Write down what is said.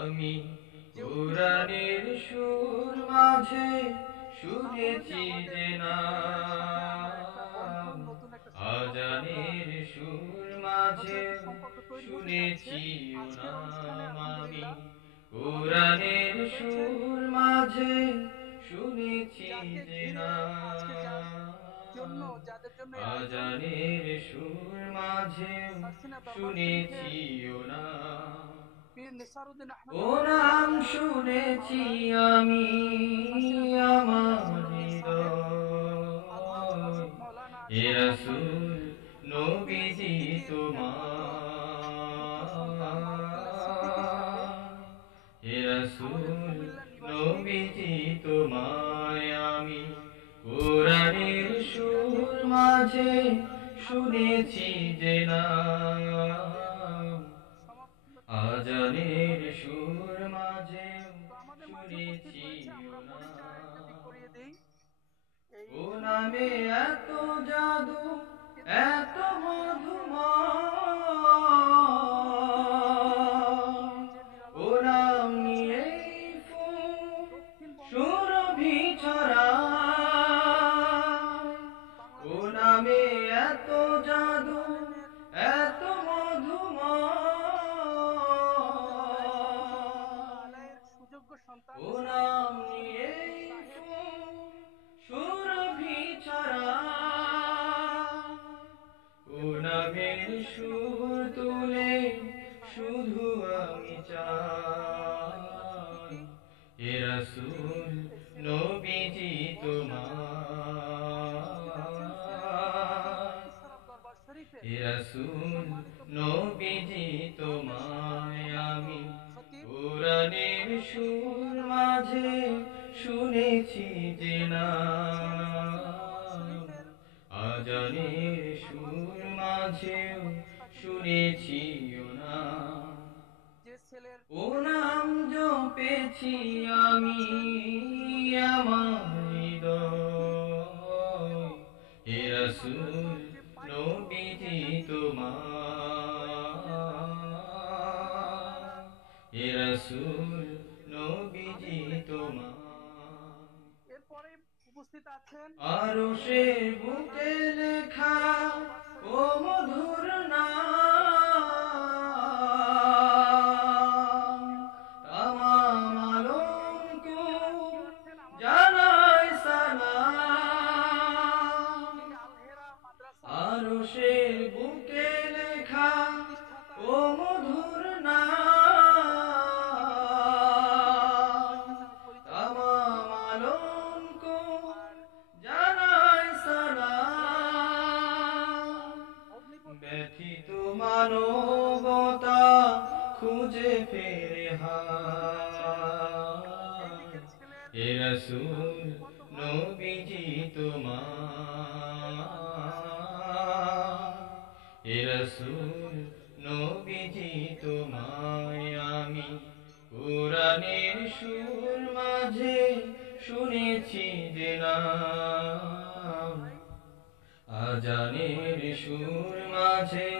আমি কোরআনের সুর মাঝে শুনেছি যে নাম, আজানের সুর মাঝে শুনেছি ও নাম। আমি কোরআনের সুর মাঝে শুনেছি যে নাম, আজানের সুর মাঝে শুনেছি ও নাম। ও নাম শুনেছি আমি আমার হৃদয়, এ রাসূল নবীজি তোমার, এ রাসূল নবীজি তোমায় আমি কোরআনের সুর মাঝে শুনেছি যে নাম, আজানের সুর মাঝে শুনেছি ও নাম। ও নামে এত জাদু, এত মধুময়, ও নাম নিয়েই ফুল সুরভি ছড়ায়। ও নামে এত জাদু, এত মধুময়, ও নাম নিয়েই ফুল সুরভি ছড়ায়। ও নামের সুর তুলে শুধু আমি চাই, এ রাসূল নবীজি তোমার, এ রাসূল নবীজি তোমায় আমি কোরআনের সুর মাঝে শুনেছি যে নাম, আজানের সুর মাঝেও শুনেছি ও নাম। ও নাম জপেছি আমি আমার হৃদয়, এ রাসূল নবীজি তোমার, এ রাসূল নবীজি তোমার। আরশের বুকে লেখা ও মধুর নাম, তামাম আলমকুল জানায় সালাম। আরশের বুকে লেখা ও মধুর নাম, তামাম আলমকুল জানায় সালাম। ব্যথিত মানবতা খুঁজে ফেরে হায়, এ রাসূল নবীজি তোমার, এ রাসূল নবীজি তোমায় আমি কোরআনের সুর মাঝে শুনেছি যে নাম, আজানের সুর মাঝে